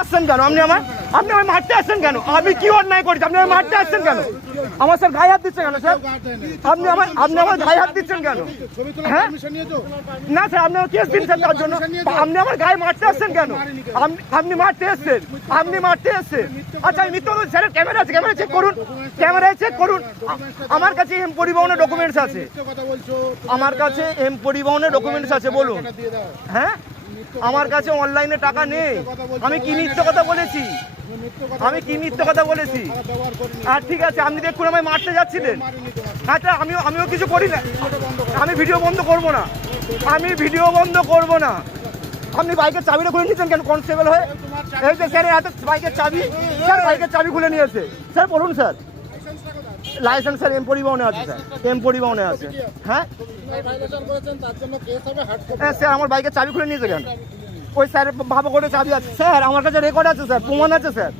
আসছেন কেন? আপনি আমার মারতে আসছেন কেন? আমি কি অন্যায় করেছি? আপনি আমার মারতে আসছেন কেন? আমার স্যার গায়ে হাত দিচ্ছেন কেন স্যার? আপনি আমার গায়ে হাত দিচ্ছেন কেন? হ্যাঁ না স্যার, আপনি আমার কেস দিন স্যার তার জন্য। আপনি আমার গায়ে মারতে আসছেন কেন? আপনি মারতে এসছেন, আপনি মারতে এসছেন। আচ্ছা আমি মিথ্যা বলছি, স্যারের ক্যামেরা আছে, ক্যামেরা চেক করুন, ক্যামেরায় চেক করুন। আমার কাছে এম পরিবহনের ডকুমেন্টস আছে, আমার কাছে এম পরিবহনের ডকুমেন্টস আছে, বলুন। হ্যাঁ আমার কাছে অনলাইনে টাকা নেই। আমি কি মিথ্যে কথা বলেছি? আমি কি মিথ্যে কথা বলেছি? আর ঠিক আছে, আপনি দেখুন আমায় মারতে যাচ্ছিলেন। আচ্ছা আমিও কিছু করি না, আমি ভিডিও বন্ধ করব না, আমি ভিডিও বন্ধ করব না। আপনি বাইকের চাবিটা খুলে নিয়েছেন কেন কনস্টেবল হয়ে? এই যে স্যারের হাতে বাইকের চাবি, স্যার বাইকের চাবি খুলে নিয়েছে। স্যার বলুন স্যার, লাইসেন্স স্যার এম পরিবহনে আছে, স্যার এম পরিবহনে আছে। হ্যাঁ হ্যাঁ স্যার, আমার বাইকের চাবি খুলে নিয়েছে কেন? ওই স্যার ভাবো করে চাবি আছে স্যার, আমার কাছে রেকর্ড আছে স্যার, প্রমাণ আছে স্যার।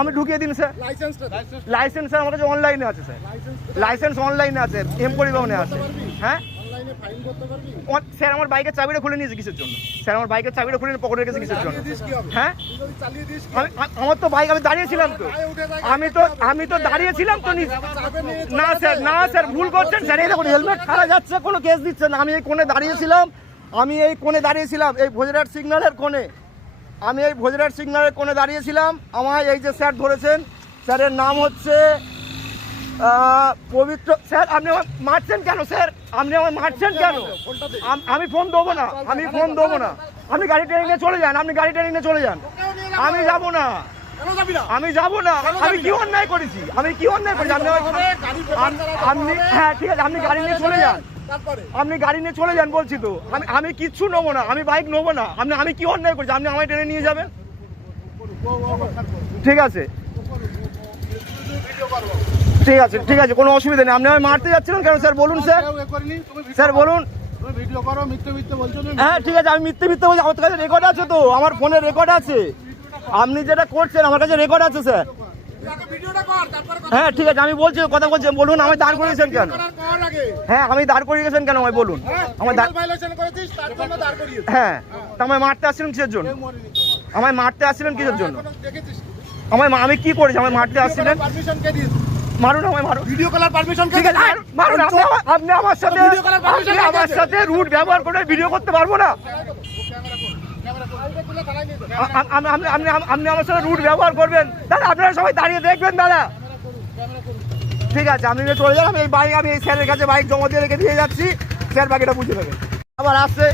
আমি ঢুকিয়ে দিন স্যার। লাইসেন্স স্যার আমার কাছে অনলাইনে আছে স্যার, লাইসেন্স অনলাইনে আছে, এম পরিবহনে আছে। হ্যাঁ স্যার আমার বাইকের চাবিটা খুলে নিয়েছে কিসের জন্য? স্যার আমার বাইকের চাবিটা খুলে পকেটে রেখেছে কিসের জন্য? হ্যাঁ আমার তো বাইক, আমি দাঁড়িয়েছিলাম তো, আমি তো দাঁড়িয়েছিলাম তো। না স্যার, না স্যার ভুল করছেন স্যার। এই দেখুন হেলমেট ছাড়া যাচ্ছে, কোনো কেস দিচ্ছে না। আমি এই কোণে দাঁড়িয়েছিলাম, এই ভোজরাট সিগন্যালের কোণে, আমি এই ভোজরাট সিগন্যালের কোণে দাঁড়িয়েছিলাম। আমায় এই যে স্যার ধরেছেন, স্যারের নাম হচ্ছে পবিত্র। স্যার আপনি আমার মারছেন কেন? স্যার আপনি আমার মারছেন কেন? আমি ফোন দেবো না, আমি ফোন দেবো না। আপনি গাড়ি ট্রেনে নিয়ে চলে যান, আপনি গাড়ি ট্রেনে নিয়ে চলে যান। আমি যাবো না, আমি যাবো না। আমি কি অন্যায় করেছি? আমি কি অন্যায় করেছি? আপনি হ্যাঁ ঠিক আছে, আপনি গাড়ি নিয়ে চলে যান, আপনি গাড়ি নিয়ে চলে যান বলছি তো। আমি কিচ্ছু নেবো না, আমি বাইক নেবো না। আমি কি অন্যায় করেছি? আপনি আমায় ট্রেনে নিয়ে যাবেন, ঠিক আছে ঠিক আছে ঠিক আছে, কোনো অসুবিধা নেই। আপনি আমায় মারতে যাচ্ছিলেন কেন স্যার? বলুন স্যার, স্যার বলুন। হ্যাঁ ঠিক আছে, আমি মিথ্যে বলছি। আমার কাছে রেকর্ড আছে তো, আমার ফোনে রেকর্ড আছে। আপনি যেটা করছেন আমার কাছে রেকর্ড আছে স্যার। হ্যাঁ ঠিক আছে, আমি বলছি, কথা বলছি, বলুন আমায় দাঁড় করিয়েছেন কেন? হ্যাঁ আমি দাঁড় করিয়েছেন কেন আমায় বলুন। হ্যাঁ তা আমায় মারতে আসছিলেন কিসের জন্য? আমায় মারতে আসছিলেন কিসের জন্য? আমি কি করেছি? আমায় মারতে আসছিলেন? মারুন আমায়, মারুন। ভিডিও কলার পারমিশন ঠিক আছে, মারুন। আপনি আমার সাথে রুট ব্যবহার করে ভিডিও করতে পারবো না। আপনি আমার সাথে রুট ব্যবহার করবেন দাদা, আপনারা সবাই দাঁড়িয়ে দেখবেন দাদা। ঠিক আছে আপনি চলে যান, আমি এই বাইক, আমি এই স্যারের কাছে বাইক জমা দিয়ে রেখে দিয়ে যাচ্ছি। স্যার বাকিটা বুঝে নেবেন। আবার আসছে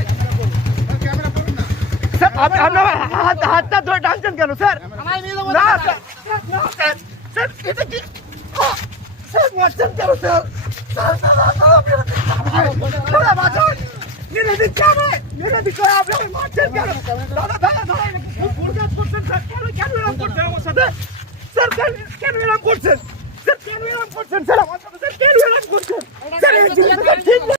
স্যার, আপনি হাতটা ধরে টানছেন কেন স্যার? না স্যার, স্যার এটা কি স্যার মারছেন কেন স্যার? আপনি মারছেন কেন? দাদা দাদা দাদা ভুল কাজ করছেন স্যার। কেন এরকম করছেন আমার সাথে স্যার? কেন এরকম করছেন স্যার? কেন এরকম করছেন স্যার আমার সাথে? স্যার কেন এরকম করছেন স্যার? এই জিনিসটা ঠিক না।